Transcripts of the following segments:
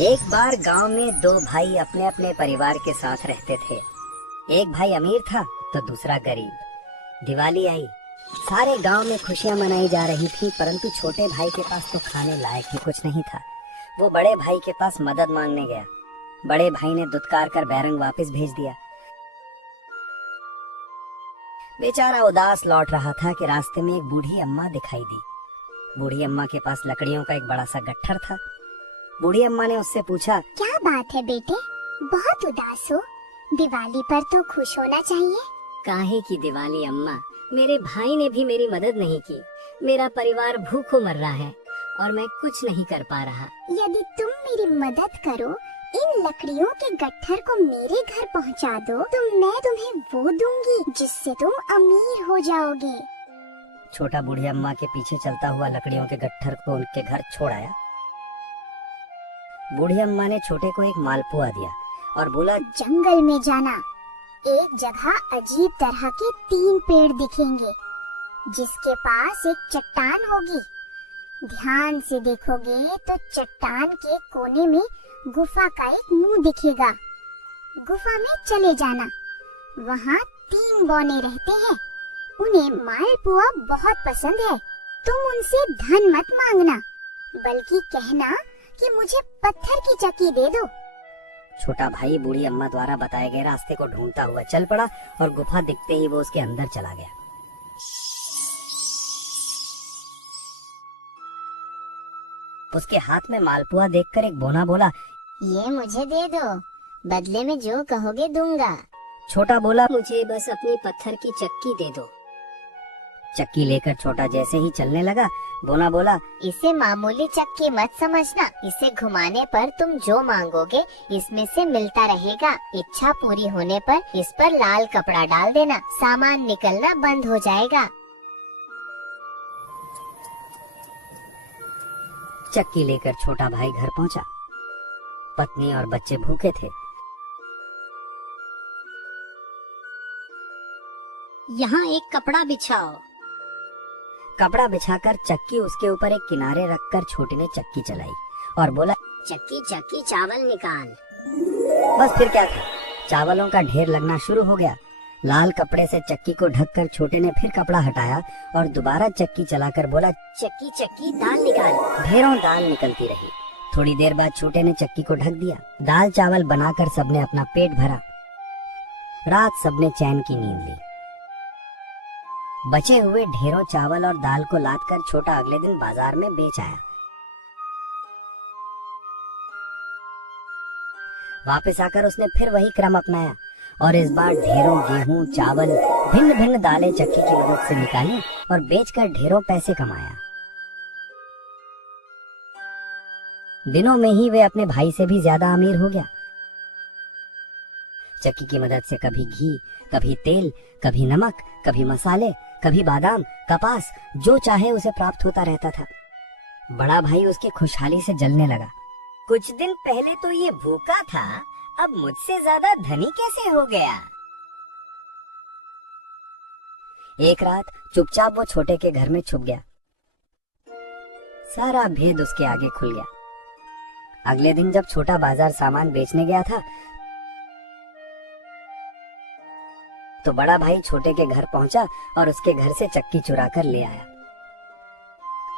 एक बार गांव में दो भाई अपने अपने परिवार के साथ रहते थे। एक भाई अमीर था तो दूसरा गरीब। दिवाली आई, सारे गांव में खुशियां मनाई जा रही थी, परंतु छोटे भाई के पास तो खाने लायक ही कुछ नहीं था। वो बड़े भाई के पास मदद मांगने गया। बड़े भाई ने दुत्कार कर बैरंग वापस भेज दिया। बेचारा उदास लौट रहा था कि रास्ते में एक बूढ़ी अम्मा दिखाई दी। बूढ़ी अम्मा के पास लकड़ियों का एक बड़ा सा गट्ठर था। बूढ़ी अम्मा ने उससे पूछा, क्या बात है बेटे, बहुत उदास हो? दिवाली पर तो खुश होना चाहिए। काहे की दिवाली अम्मा, मेरे भाई ने भी मेरी मदद नहीं की। मेरा परिवार भूखों मर रहा है और मैं कुछ नहीं कर पा रहा। यदि तुम मेरी मदद करो, इन लकड़ियों के गट्ठर को मेरे घर पहुंचा दो, तो मैं तुम्हें वो दूंगी जिससे तुम अमीर हो जाओगे। छोटा बूढ़ी अम्मा के पीछे चलता हुआ लकड़ियों के गट्ठर को उनके घर छोड़ आया। बूढ़ी अम्मा ने छोटे को एक मालपुआ दिया और बोला, जंगल में जाना, एक जगह अजीब तरह के 3 पेड़ दिखेंगे, जिसके पास एक चट्टान होगी। ध्यान से देखोगे तो चट्टान के कोने में गुफा का एक मुंह दिखेगा। गुफा में चले जाना, वहाँ 3 बौने रहते हैं। उन्हें मालपुआ बहुत पसंद है। तुम उनसे धन मत मांगना, बल्कि कहना कि मुझे पत्थर की चक्की दे दो। छोटा भाई बूढ़ी अम्मा द्वारा बताए गए रास्ते को ढूंढता हुआ चल पड़ा और गुफा दिखते ही वो उसके अंदर चला गया। उसके हाथ में मालपुआ देखकर एक बोना बोला, ये मुझे दे दो, बदले में जो कहोगे दूंगा। छोटा बोला, मुझे बस अपनी पत्थर की चक्की दे दो। चक्की लेकर छोटा जैसे ही चलने लगा, बोना बोला, इसे मामूली चक्की मत समझना। इसे घुमाने पर तुम जो मांगोगे इसमें से मिलता रहेगा। इच्छा पूरी होने पर इस पर लाल कपड़ा डाल देना, सामान निकलना बंद हो जाएगा। चक्की लेकर छोटा भाई घर पहुंचा। पत्नी और बच्चे भूखे थे। यहाँ एक कपड़ा बिछाओ। कपड़ा बिछाकर चक्की उसके ऊपर एक किनारे रखकर छोटे ने चक्की चलाई और बोला, चक्की चक्की चावल निकाल। बस फिर क्या था, चावलों का ढेर लगना शुरू हो गया। लाल कपड़े से चक्की को ढककर छोटे ने फिर कपड़ा हटाया और दोबारा चक्की चलाकर बोला, चक्की चक्की दाल निकाल। ढेरों दाल निकलती रही। थोड़ी देर बाद छोटे ने चक्की को ढक दिया। दाल चावल बनाकर सबने अपना पेट भरा। रात सबने चैन की नींद ली। बचे हुए ढेरों चावल और दाल को लादकर छोटा अगले दिन बाजार में बेच आया। वापस आकर उसने फिर वही क्रम अपनाया और इस बार ढेरों गेहूं, चावल, भिन्न भिन्न दालें चक्की की मदद से निकाली और बेचकर ढेरों पैसे कमाया। दिनों में ही वे अपने भाई से भी ज्यादा अमीर हो गया। चक्की की मदद से कभी घी, कभी तेल, कभी नमक, कभी मसाले, कभी बादाम, कपास, जो चाहे उसे प्राप्त होता रहता था। बड़ा भाई उसकी खुशहाली से जलने लगा। कुछ दिन पहले तो ये भूखा था, अब मुझसे ज्यादा धनी कैसे हो गया? एक रात चुपचाप वो छोटे के घर में छुप गया। सारा भेद उसके आगे खुल गया। अगले दिन जब छोटा बाजार सामान बेचने गया था, तो बड़ा भाई छोटे के घर पहुंचा और उसके घर से चक्की चुरा कर ले आया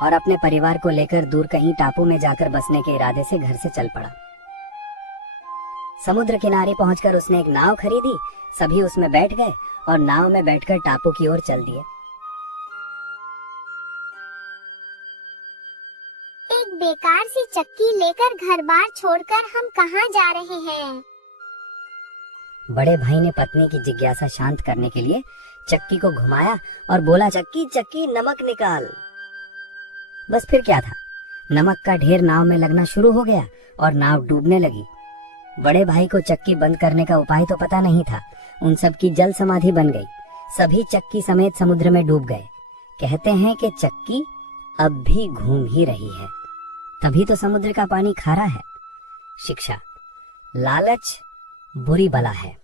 और अपने परिवार को लेकर दूर कहीं टापू में जाकर बसने के इरादे से घर से चल पड़ा। समुद्र किनारे पहुंचकर उसने एक नाव खरीदी। सभी उसमें बैठ गए और नाव में बैठकर टापू की ओर चल दिए। एक बेकार सी चक्की लेकर घर बार छोड़कर हम कहाँ जा रहे हैं? बड़े भाई ने पत्नी की जिज्ञासा शांत करने के लिए चक्की को घुमाया और बोला, चक्की चक्की नमक निकाल। बस फिर क्या था, नमक का ढेर नाव में लगना शुरू हो गया और नाव डूबने लगी। बड़े भाई को चक्की बंद करने का उपाय तो पता नहीं था। उन सब की जल समाधि बन गई। सभी चक्की समेत समुद्र में डूब गए। कहते हैं कि चक्की अब भी घूम ही रही है, तभी तो समुद्र का पानी खारा है। शिक्षा, लालच बुरी बला है।